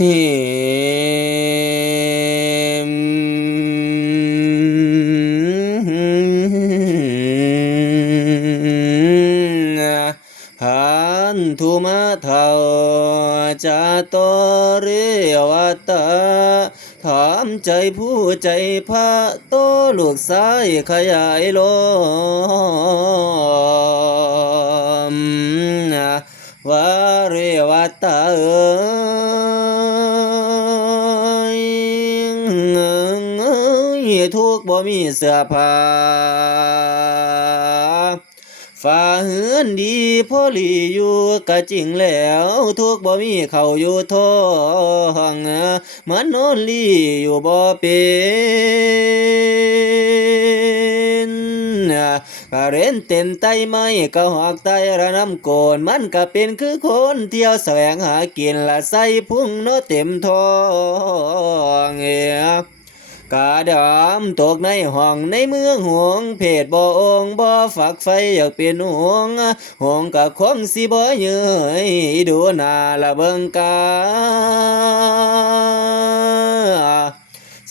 หันทุมาเท่าจาตอเรวัตตาถามใจผู้ใจพระโตลูกสายขยายลมวาเรวัตตาทุกบ่มีเสื้อผ้าฝ่าเหือนดีพอลีอยู่ก็จริงแล้วทุกบ่มีเข้าอยู่ท้องมันนอนลีอยู่บ่เป็นก็เรนเต็มไตไม้ก็หอกไตระน้ำโกนมันก็เป็นคือคนเที่ยวแสวงหากินละใส่พุ่งเนาะเต็มท้องกาดำตกในห้องในเมืองห่วงเพศบ่องบ่ฝักไฟอยากเป็นห่วงกับคงสิบ่เยื่อยดูหน้าละเบิ่งกา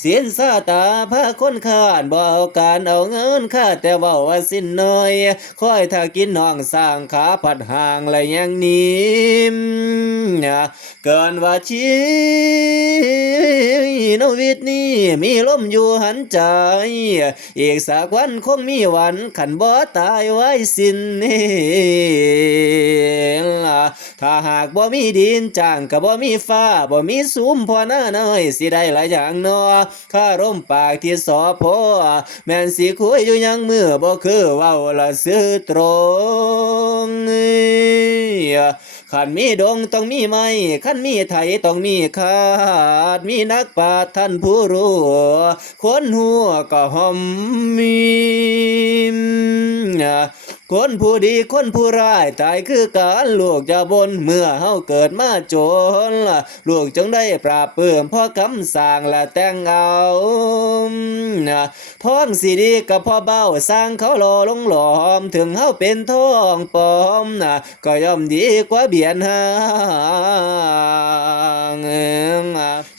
เสียนซาตาพาคนขานบ่เอาการเอาเงินค่าแต่เว้าว่าสิ้นน้อยคอยถ้ากินน้องสร้างขาผัดห่างและยังนี้เกินว่าชีนวิตนี้มีลมอยู่หันใจอีกสักวันคงมีวันขันบ่ตายไว้สิ้นถ้าหากบ่มีดินจ้างก็บ่มีฟ้าบ่มีสุมพอหน้าน้อยสิได้หลายอย่างนอข้าร่มปากที่สอพอแม่นสิคุยอยู่ยังมือบ่คือเว้าละซื่อตรงขันมีดงต้องมีไม้ขันมีไถต้องมีขาดมีนักปราชญ์ท่านผู้รู้คนหัวก็หอมมีคนผู้ดีคนผู้ร้ายตายคือการลูกจะบนเมื่อเฮาเกิดมาจนลูกจงได้ปราบเปื้มพ่อคำสั่งและแต่งเอาท้องสีดีกับพ่อเบ้าสร้างเขาหล่อลงหลอมถึงเฮาเป็นท้องปลอมก็ย่อมดีกว่าเบียนหาง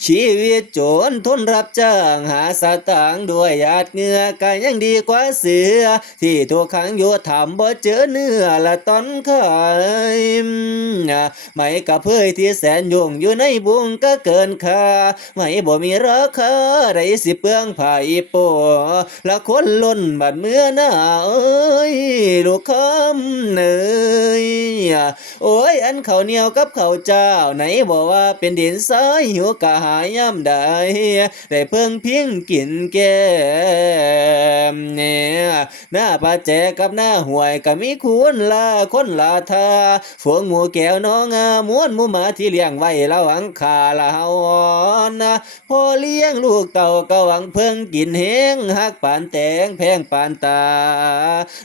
ชีวิตโจรทนรับจ้างหาสตางค์ด้วยหยาดเหงื่อก็ยังดีกว่าเสือที่ถูกขังอยู่ทำบ่เจอเนื้อละตอนขายไม่กระเพื่อยที่แสนยุ่งอยู่ในบุงก็เกินค่าไม่บ่มีราคาได้สิเปลืองผ้าอีโปละคนล้นบัดเมื่อหน้าเอ้ยลูกคำเนยโอ้ยอันข้าวเหนียวกับข้าวเจ้าไหนบอกว่าเป็นดินสายหิวกะหายย่ำได้ได้เพิ่งพิงกินแก้มเนี่ยหน้าปลาแจกับหน้าห่วยก็มีคุณละคนละทาฝวงหมูแก้วน้องม้วนหมูหมาที่เลี้ยงไว้ละหวังขาละเฮานะพอเลี้ยงลูกเต่าก็หวังเพิ่งกินเฮงหักปานแตงแพงปานตา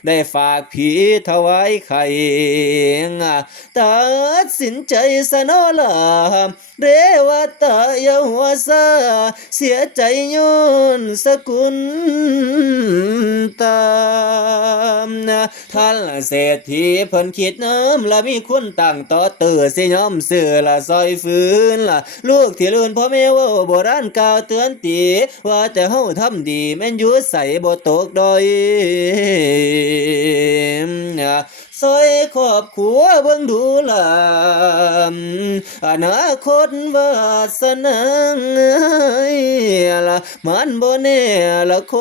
ได้ฝากผีถวายไข่ตัดสินใจสนอลาเรวตายหัวซาเสียใจย้อนสกุลตามท่านเศรษฐีเพิ่นคิดน้ำละมีคุณตั้งต่อเตือสิยอมเสือละซอยฟื้นละลูกที่ลื่นพ่อแม่ว่าโบราณกล่าวเตือนตีว่าแต่เฮาทำดีแม่นอยู่ใส่บ่ตกดอยซอยครอบครัวเบิ่งดูล่ะอนาคตวาสนาละมันบ่แน่ละค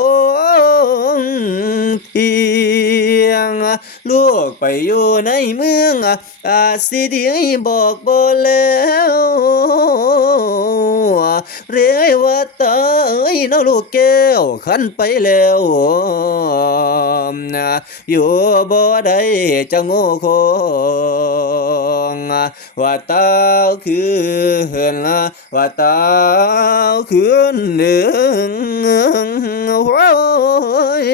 งเพียงลูกไปอยู่ในเมืองอาจสิดีบอกบ่แล้วเรว่าตายน้องลูกแก้วขันไปแล้วอยู่บ่ได้จะโง่คงว่าตาคือเหินว่าตาคืนหนึ่งโอ้ย